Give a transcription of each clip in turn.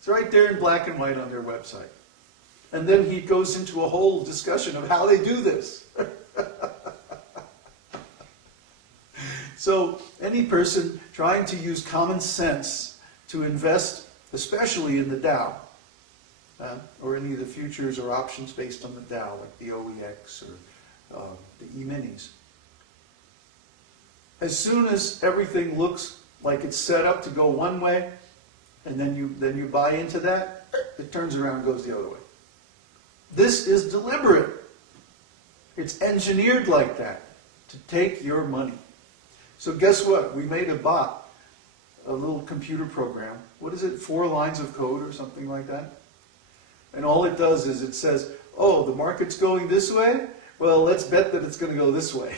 It's right there in black and white on their website. And then he goes into a whole discussion of how they do this. So any person trying to use common sense to invest, especially in the Tao, or any of the futures or options based on the Tao, like the OEX or the E-minis. As soon as everything looks like it's set up to go one way, and then you buy into that, it turns around and goes the other way. This is deliberate. It's engineered like that to take your money. So guess what? We made a bot, a little computer program. What is it? 4 lines of code or something like that? And all it does is it says, oh, the market's going this way? Well, let's bet that it's going to go this way.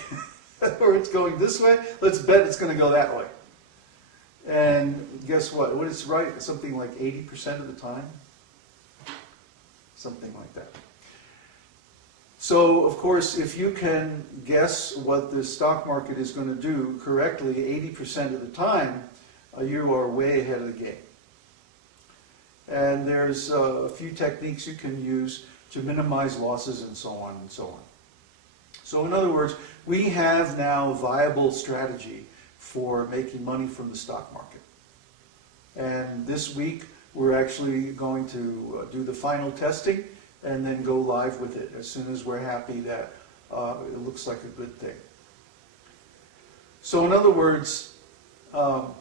Or it's going this way? Let's bet it's going to go that way. And guess what? What is right? Something like 80% of the time? Something like that. So, of course, if you can guess what the stock market is going to do correctly 80% of the time, you are way ahead of the game. And there's a few techniques you can use to minimize losses and so on and so on. So in other words, we have now a viable strategy for making money from the stock market. And this week, we're actually going to do the final testing and then go live with it as soon as we're happy that it looks like a good thing. So in other words, up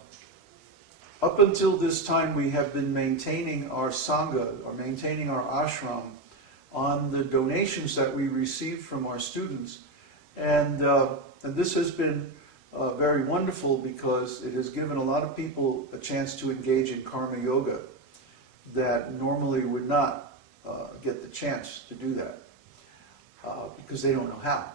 until this time we have been maintaining our Sangha, or maintaining our ashram, on the donations that we receive from our students. And this has been very wonderful because it has given a lot of people a chance to engage in karma yoga that normally would not get the chance to do that because they don't know how.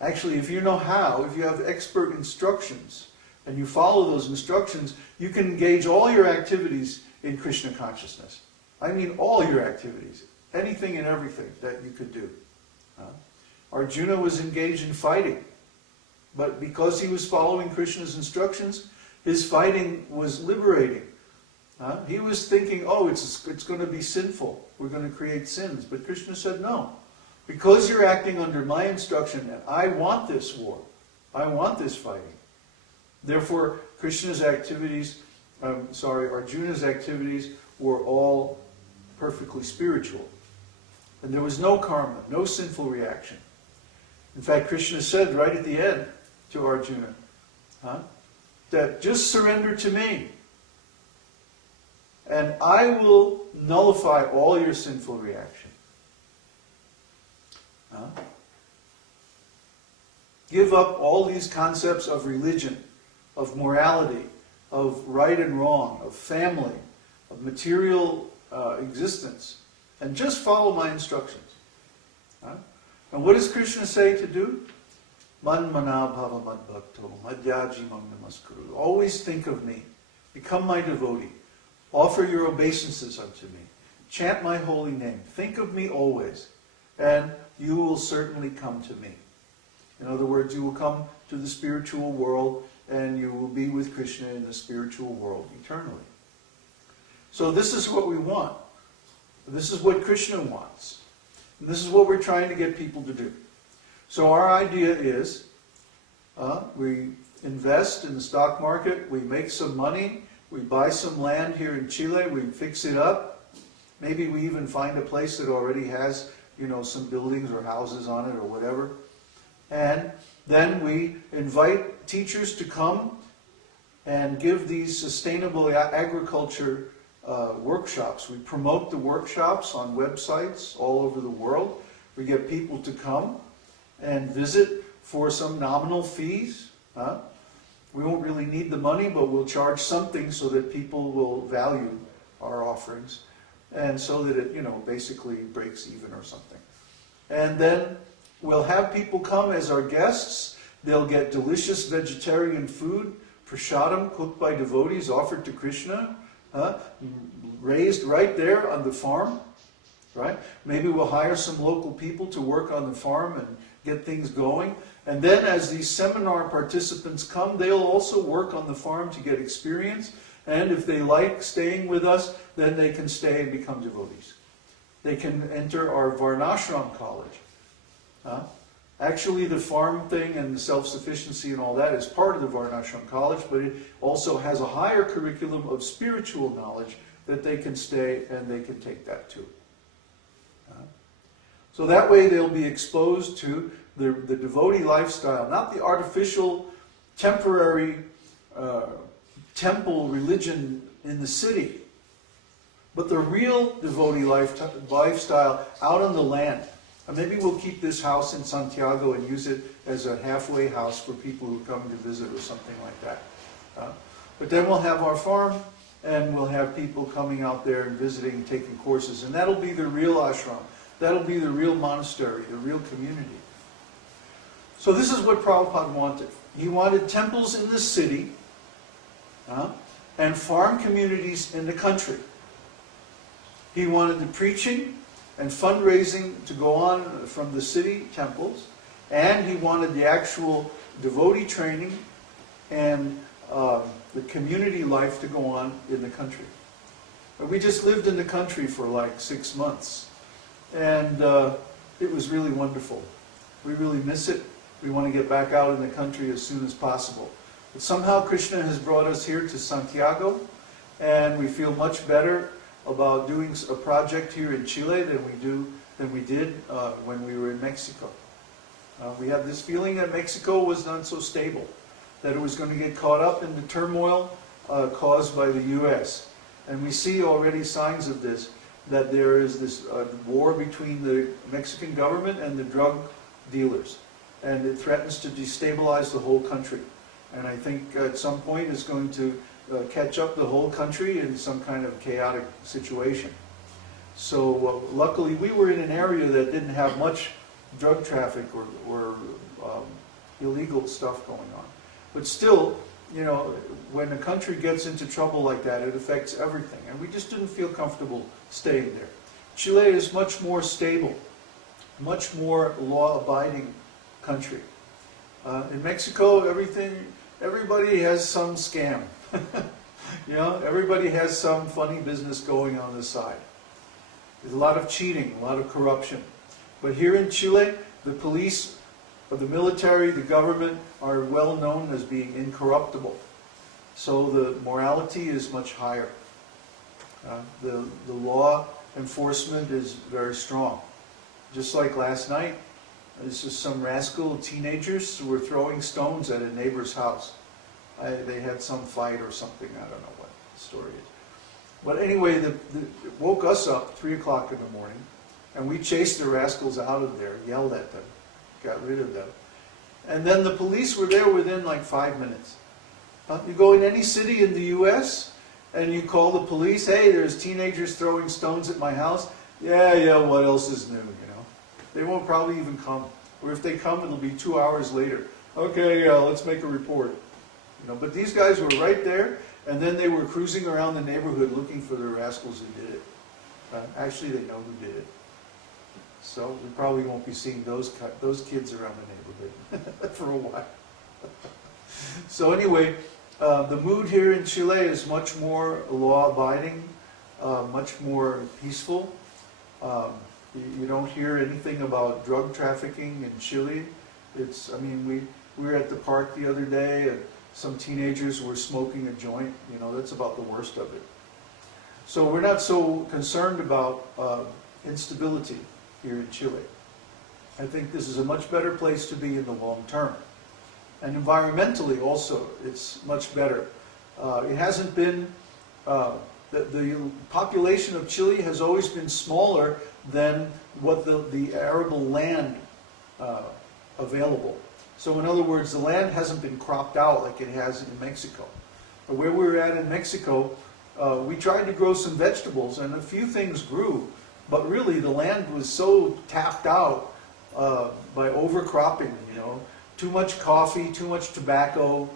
Actually, if you know how, if you have expert instructions and you follow those instructions, you can engage all your activities in Krishna consciousness. I mean all your activities, anything and everything that you could do. Arjuna was engaged in fighting, but because he was following Krishna's instructions, his fighting was liberating. He was thinking, oh, it's going to be sinful. We're going to create sins. But Krishna said, no. Because you're acting under my instruction, and I want this war. I want this fighting. Therefore, Krishna's activities, Arjuna's activities were all perfectly spiritual. And there was no karma, no sinful reaction. In fact, Krishna said right at the end to Arjuna, that just surrender to me. And I will nullify all your sinful reaction. Give up all these concepts of religion, of morality, of right and wrong, of family, of material existence, and just follow my instructions. And what does Krishna say to do? Man mana bhava mad bhakto madhyaji mam namaskuru. Always think of me. Become my devotee. Offer your obeisances unto me. Chant my holy name. Think of me always. And you will certainly come to me. In other words, you will come to the spiritual world and you will be with Krishna in the spiritual world eternally. So this is what we want. This is what Krishna wants. And this is what we're trying to get people to do. So our idea is, we invest in the stock market, we make some money, we buy some land here in Chile, we fix it up. Maybe we even find a place that already has, some buildings or houses on it or whatever. And then we invite teachers to come and give these sustainable agriculture workshops. We promote the workshops on websites all over the world. We get people to come and visit for some nominal fees. We won't really need the money, but we'll charge something so that people will value our offerings, and so that it, basically breaks even or something. And then we'll have people come as our guests. They'll get delicious vegetarian food, prasadam, cooked by devotees, offered to Krishna, raised right there on the farm, right? Maybe we'll hire some local people to work on the farm and get things going. And then as these seminar participants come, they'll also work on the farm to get experience. And if they like staying with us, then they can stay and become devotees. They can enter our varṇāśrama college. Actually, the farm thing and the self-sufficiency and all that is part of the varṇāśrama college, but it also has a higher curriculum of spiritual knowledge that they can stay and they can take that too. So that way they'll be exposed to the devotee lifestyle, not the artificial, temporary temple religion in the city, but the real devotee lifestyle out on the land. And maybe we'll keep this house in Santiago and use it as a halfway house for people who come to visit or something like that. But then we'll have our farm, and we'll have people coming out there and visiting, taking courses, and that'll be the real ashram. That'll be the real monastery, the real community. So this is what Prabhupada wanted. He wanted temples in the city and farm communities in the country. He wanted the preaching and fundraising to go on from the city temples, and he wanted the actual devotee training and the community life to go on in the country. But we just lived in the country for like 6 months, and it was really wonderful. We really miss it. We want to get back out in the country as soon as possible. But somehow Krishna has brought us here to Santiago, and we feel much better about doing a project here in Chile than we did when we were in Mexico. We had this feeling that Mexico was not so stable, that it was going to get caught up in the turmoil caused by the U.S. And we see already signs of this, that there is this war between the Mexican government and the drug dealers. And it threatens to destabilize the whole country. And I think at some point it's going to catch up the whole country in some kind of chaotic situation. So luckily we were in an area that didn't have much drug traffic or illegal stuff going on. But still, you know, when a country gets into trouble like that, it affects everything. And we just didn't feel comfortable staying there. Chile is much more stable, much more law-abiding country. In Mexico, everybody has some scam. You know, everybody has some funny business going on the side. There's a lot of cheating, a lot of corruption. But here in Chile, the police, the military, the government are well known as being incorruptible. So the morality is much higher. The law enforcement is very strong. Just like last night, there's just some rascal teenagers who were throwing stones at a neighbor's house. They had some fight or something, I don't know what the story is. But anyway, it woke us up 3 o'clock in the morning, and we chased the rascals out of there, yelled at them, got rid of them. And then the police were there within like 5 minutes. You go in any city in the U.S., and you call the police, hey, there's teenagers throwing stones at my house. Yeah, what else is new, you know? They won't probably even come. Or if they come, it'll be 2 hours later. Okay, let's make a report. You know, but these guys were right there, and then they were cruising around the neighborhood looking for the rascals who did it. Actually, they know who did it. So we probably won't be seeing those kids around the neighborhood for a while. So anyway, the mood here in Chile is much more law-abiding, much more peaceful. You don't hear anything about drug trafficking in Chile. I mean, we were at the park the other day, and some teenagers were smoking a joint. You know, that's about the worst of it. So we're not so concerned about instability here in Chile. I think this is a much better place to be in the long term. And environmentally also, it's much better. It hasn't been, the population of Chile has always been smaller than what the arable land available. So in other words, the land hasn't been cropped out like it has in Mexico. But where we were at in Mexico, we tried to grow some vegetables, and a few things grew, but really the land was so tapped out by overcropping, you know. Too much coffee, too much tobacco,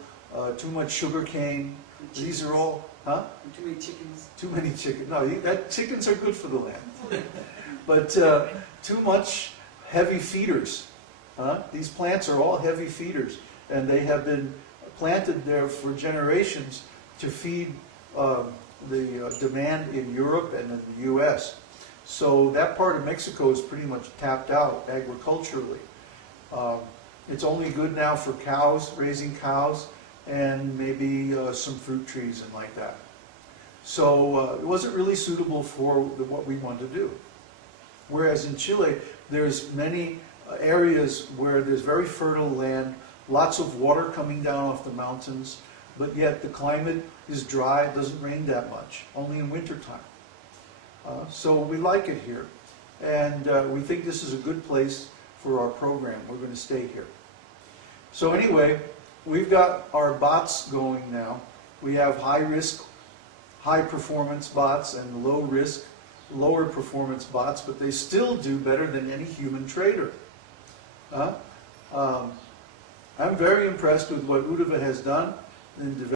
too much sugar cane. These are all, huh? Too many chickens. Too many chickens. No, chickens are good for the land. But too much heavy feeders. These plants are all heavy feeders, and they have been planted there for generations to feed the demand in Europe and in the U.S. So that part of Mexico is pretty much tapped out agriculturally. It's only good now for cows, raising cows, and maybe some fruit trees and like that. So it wasn't really suitable for what we want to do. Whereas in Chile, there's many areas where there's very fertile land, lots of water coming down off the mountains, but yet the climate is dry, it doesn't rain that much, only in wintertime. So we like it here. And we think this is a good place for our program. We're going to stay here. So anyway, we've got our bots going now. We have high risk, high performance bots and low risk, lower performance bots, but they still do better than any human trader. I'm very impressed with what Uddhava has done in developing